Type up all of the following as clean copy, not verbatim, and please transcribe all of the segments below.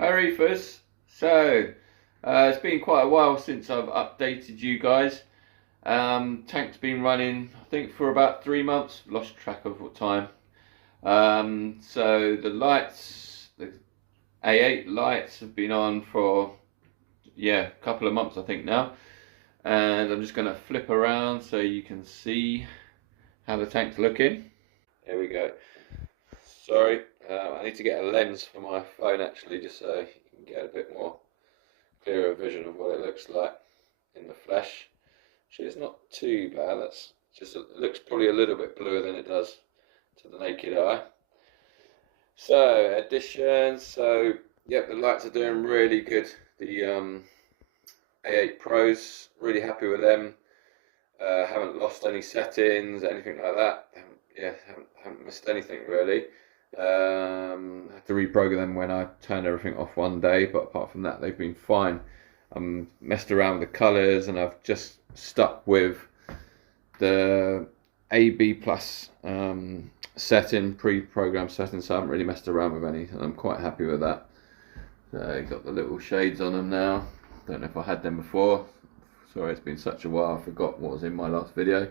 Hi Reefers. It's been quite a while since I've updated you guys. Tank's been running, I think, for about 3 months. Lost track of what time. So the lights, the A8 lights have been on for, yeah, a couple of months I think now. And I'm just going to flip around so you can see how the tank's looking. Here we go. Sorry, I need to get a lens for my phone actually, just so you can get a bit more clearer vision of what it looks like in the flesh. Actually, it's not too bad. That's just it looks probably a little bit bluer than it does to the naked eye. So additions. So yep, the lights are doing really good. The A8 Pros, really happy with them. Haven't lost any settings, anything like that. Haven't missed anything really. Had to reprogram them when I turned everything off one day, but apart from that, they've been fine. Messed around with the colours, and I've just stuck with the AB plus setting, pre-programmed setting, so I haven't really messed around with any, and I'm quite happy with that. So got the little shades on them now. Don't know if I had them before. Sorry, it's been such a while. I forgot what was in my last video.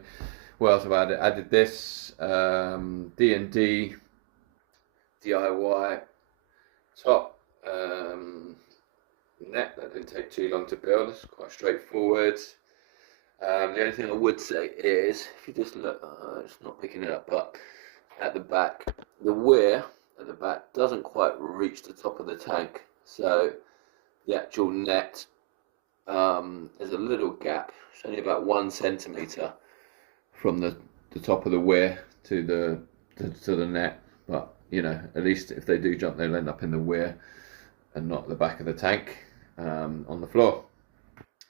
What else have I added? Added this D&D DIY top net. That didn't take too long to build. It's quite straightforward. The only thing I would say is, if you just look, it's not picking it up, but at the back, the weir at the back doesn't quite reach the top of the tank. So the actual net, there's a little gap. It's only about 1 centimetre from the top of the weir to the net. But you know, at least if they do jump, they'll end up in the weir and not the back of the tank on the floor.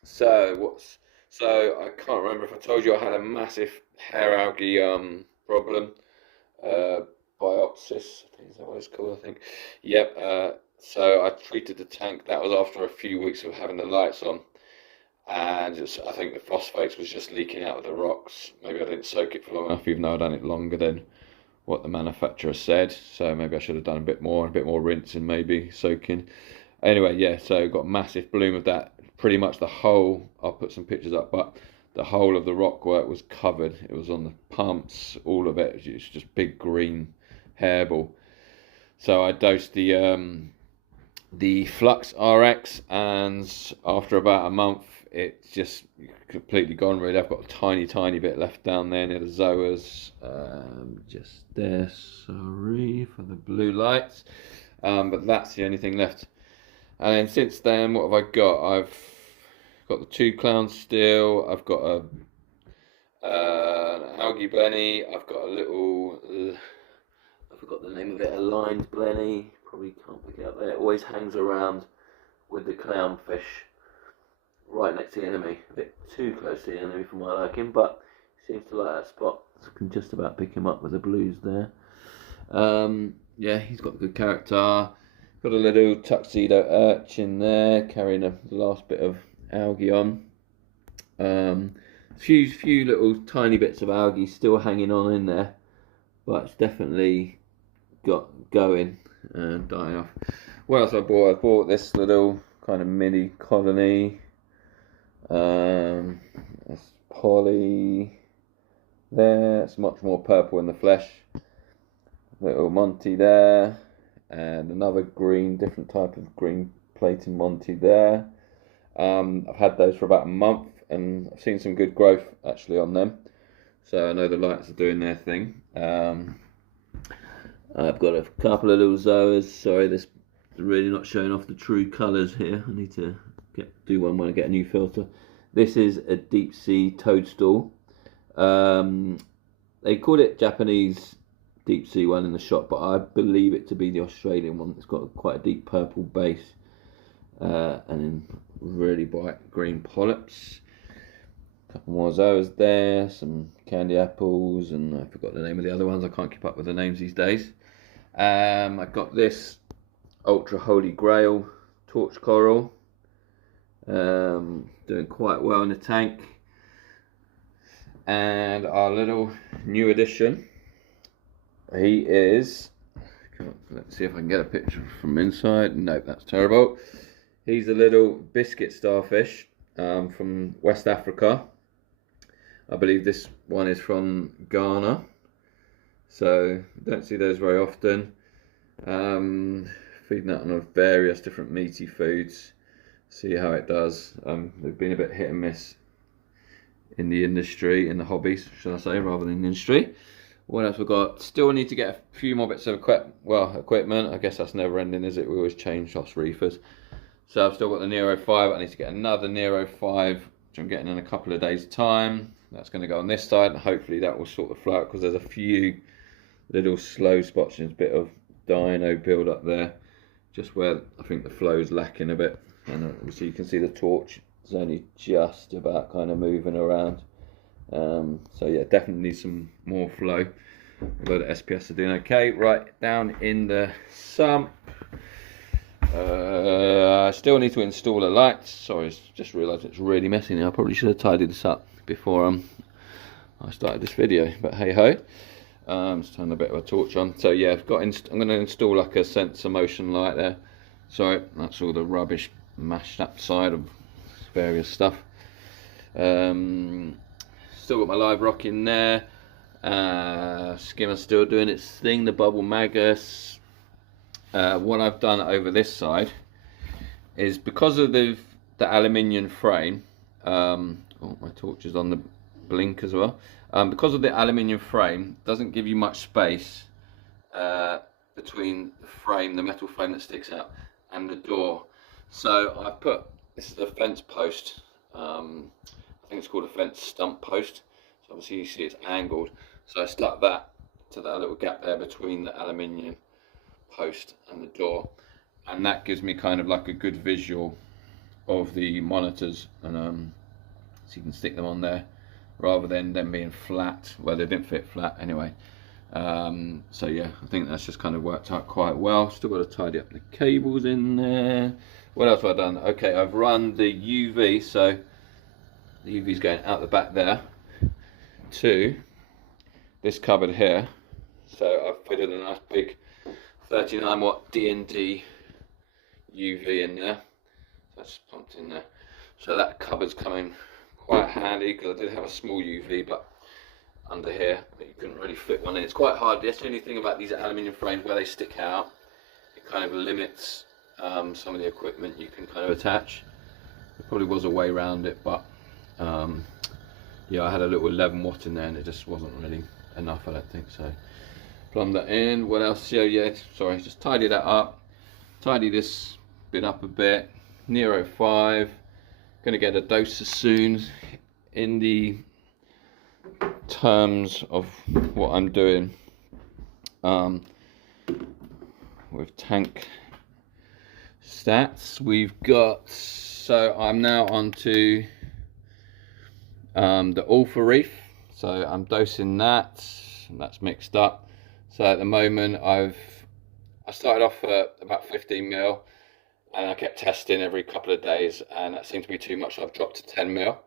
So I can't remember if I told you I had a massive hair algae problem. Biopsis, I think is that what it's called. I think. Yep. So I treated the tank. That was after a few weeks of having the lights on, and I think the phosphates was just leaking out of the rocks. Maybe I didn't soak it for long enough, even though I'd done it longer than what the manufacturer said. So maybe I should have done a bit more rinsing, maybe soaking. Anyway, yeah. So got a massive bloom of that. Pretty much the whole. I'll put some pictures up, but the whole of the rock work was covered. It was on the pumps, all of it. It's just big green hairball. So I dosed the Flux RX, and after about a month, it's just completely gone. Really, I've got a tiny bit left down there near the Zoas. Just there. Sorry for the blue lights, but that's the only thing left. And then since then, what have I got? I've got the 2 clowns still. I've got an algae blenny. I've got a little. I forgot the name of it. A lined blenny. Probably can't pick it up there. It always hangs around with the clownfish right next to the enemy. A bit too close to the enemy for my liking, but seems to like that spot. So I can just about pick him up with the blues there. Yeah, he's got a good character. Got a little tuxedo urchin there, carrying the last bit of algae on. Few little tiny bits of algae still hanging on in there, but it's definitely got going and dying off. What else I bought? I bought this little kind of mini colony. It's poly there. It's much more purple in the flesh. Little Monty there. And another green, different type of green plating Monty there. I've had those for about a month, and I've seen some good growth actually on them. So I know the lights are doing their thing. I've got a couple of little Zoas. Sorry, this is really not showing off the true colours here. I need to do one when I get a new filter. This is a deep sea toadstool. They called it Japanese deep sea one in the shop, but I believe it to be the Australian one. It's got quite a deep purple base and then really bright green polyps. A couple more Zoas there, some candy apples, and I forgot the name of the other ones. I can't keep up with the names these days. I got this Ultra Holy Grail torch coral, doing quite well in the tank. And our little new addition, he is Let's see if I can get a picture from inside. Nope, that's terrible. He's a little biscuit starfish from West Africa. I believe this one is from Ghana, so don't see those very often. Feeding that on various different meaty foods, see how it does. They've been a bit hit and miss in the industry, in the hobbies, should I say, rather than the industry. What else we've got? Still need to get a few more bits of equipment. I guess that's never ending, is it? We always change lost reefers. So I've still got the Nero 5. I need to get another Nero 5, which I'm getting in a couple of days' time. That's going to go on this side, and hopefully that will sort the flow out, because there's a few little slow spots. There's a bit of dino build up there, just where I think the flow is lacking a bit. And obviously you can see the torch is only just about kind of moving around. So yeah, definitely need some more flow. Although the SPS are doing okay. Right, down in the sump. I still need to install the lights. Sorry, just realised it's really messy now. I probably should have tidied this up before I started this video. But hey ho. Just turn a bit of a torch on. So yeah, I'm going to install like a sensor motion light there. Sorry, that's all the rubbish mashed up side of various stuff. Still got my live rock in there. Skimmer's still doing its thing, the bubble magus. What I've done over this side is, because of the aluminium frame, oh, my torch is on the blink as well. Because of the aluminium frame, doesn't give you much space between the frame, the metal frame that sticks out, and the door. So I put, this is a fence post. I think it's called a fence stump post. So obviously you see it's angled. So I stuck that to that little gap there between the aluminium post and the door, and that gives me kind of like a good visual of the monitors, and so you can stick them on there rather than them being flat. Well, they didn't fit flat anyway. So yeah, I think that's just kind of worked out quite well. Still got to tidy up the cables in there. What else have I done? Okay, I've run the UV, so the UV's going out the back there to this cupboard here. So I've fitted a nice big 39 watt DND UV in there. That's pumped in there. So that cupboard's coming quite handy, because I did have a small UV but under here, but you couldn't really fit one in. It's quite hard. That's the only thing about these aluminium frames, where they stick out, it kind of limits some of the equipment you can kind of attach. There probably was a way around it, but yeah, I had a little 11 watt in there and it just wasn't really enough, I don't think. So plumb that in. What else? Yeah, sorry, just tidy that up, tidy this bit up a bit. Nero 5, gonna get a doser soon. In the terms of what I'm doing with tank stats, we've got, so I'm now on to the Alpha Reef, so I'm dosing that, and that's mixed up. So at the moment I started off at about 15 mil, and I kept testing every couple of days, and that seemed to be too much, so I've dropped to 10 mil,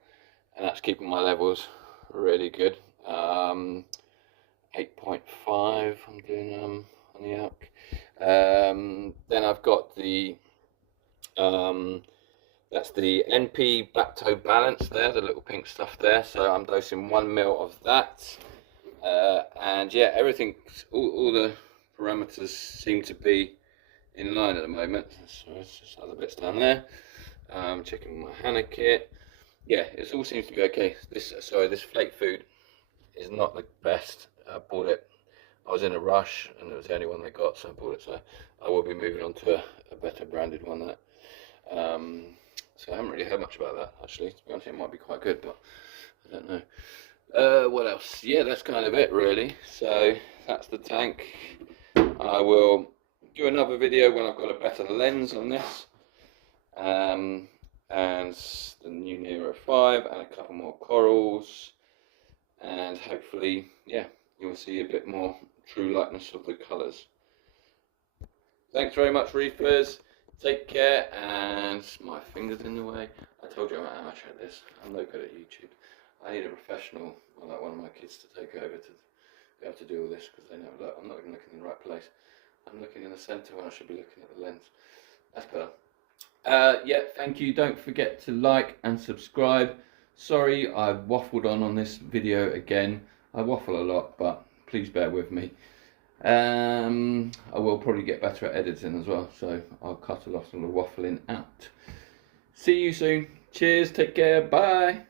and that's keeping my levels really good. 8.5 I'm doing on the elk. Then I've got the that's the NP Black Toe Balance there, the little pink stuff there. So I'm dosing 1 mil of that, and yeah, everything, all the parameters seem to be in line at the moment. So it's just other bits down there. Checking my Hannah kit. Yeah, it all seems to be okay. This flake food is not the best. I bought it, I was in a rush and it was the only one they got, so I bought it. So I will be moving on to a better branded one. That so I haven't really heard much about that, actually. To be honest, it might be quite good, but I don't know. What else? Yeah, that's kind of it really. So that's the tank. I will do another video when I've got a better lens on this, and the new Nero 5 and a couple more corals, and hopefully, yeah, you'll see a bit more true likeness of the colours. Thanks very much, reefers. Take care, and my finger's in the way. I told you I'm an amateur at this. I'm no good at YouTube. I need a professional, like one of my kids, to take over to be able to do all this, because they know, look, I'm not even looking in the right place. I'm looking in the centre when I should be looking at the lens. That's better. Yeah, thank you. Don't forget to like and subscribe. Sorry, I've waffled on this video again. I waffle a lot, but please bear with me. I will probably get better at editing as well, so I'll cut a lot of the waffling out. See you soon. Cheers, take care, bye.